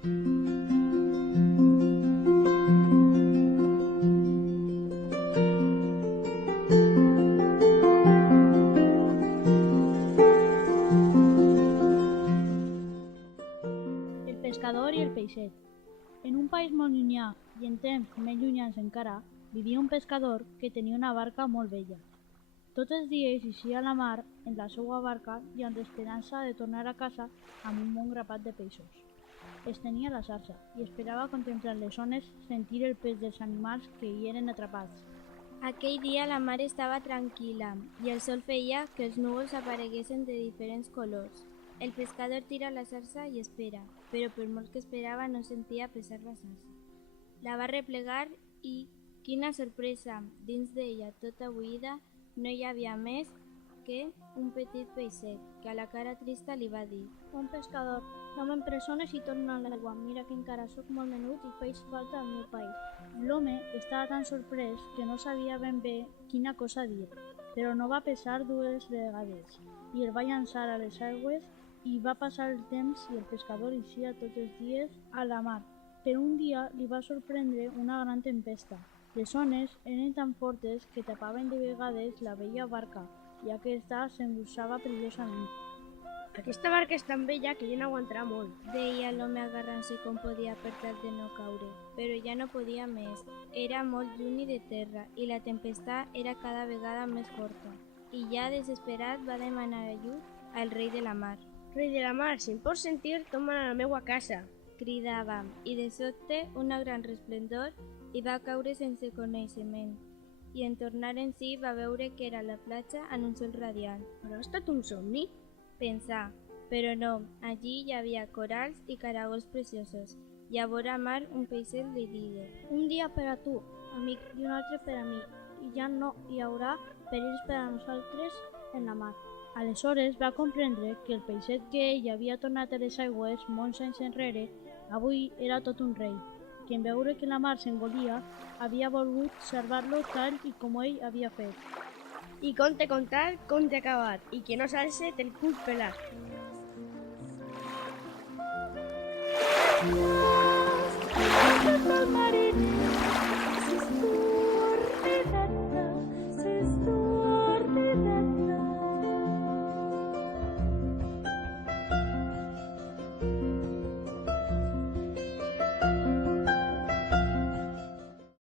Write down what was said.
El pescador i el peixet. En un país molt llunyà i en temps més llunyans encara, vivia un pescador que tenia una barca molt vella. Tots els dies eixia a la mar en la seva barca i amb l'esperança de tornar a casa amb un bon grapat de peixos. Estenia la xarxa i esperava contemplar les ones sentir el pes dels animals que hi eren atrapats. Aquell dia la mar estava tranquil·la i el sol feia que els núvols apareguessin de diferents colors. El pescador tira la xarxa i espera, però per molt que esperava no sentia pesar la xarxa. La va replegar i, quina sorpresa, dins d'ella tota buida no hi havia més que un petit peixet que a la cara trista li va dir: Bon pescador, no m'empresones i torna a l'aigua, mira que encara sóc molt menut i faig falta al meu país. L'home estava tan sorprès que no sabia ben bé quina cosa dir, però no va pesar dues vegades i el va llançar a les aigües i va passar el temps i el pescador eixia tots els dies a la mar. Però un dia li va sorprendre una gran tempesta. Les ones eren tan fortes que tapaven de vegades la vella barca i aquesta s'engussava perillosament. Aquesta barca és tan vella que ja no aguantarà molt, deia l'home agarrant-se com podia per tal de no caure, però ja no podia més. Era molt lluny de terra i la tempesta era cada vegada més forta. I ja desesperat va demanar ajut al rei de la mar. Rei de la mar, si em pots sentir, toma'm a la meua casa, cridava, i de sobte una gran resplendor i va caure sense coneixement. I en tornar en si va veure que era la platja en un sol radiant. Però ha estat un somni? Pensà, però no, allí hi havia corals i caragols preciosos, i a vora mar un peixet li digué: Un dia per a tu, amic, i un altre per a mi, i ja no hi haurà perills per a nosaltres en la mar. Aleshores va comprendre que el peixet que ell havia tornat a les aigües molts anys enrere, avui era tot un rei, que en veure que la mar s'engolia, havia volgut salvar-lo tal i com ell havia fet. I conte contar, conte acabat, i que no s'alce del cul pelat. Marit.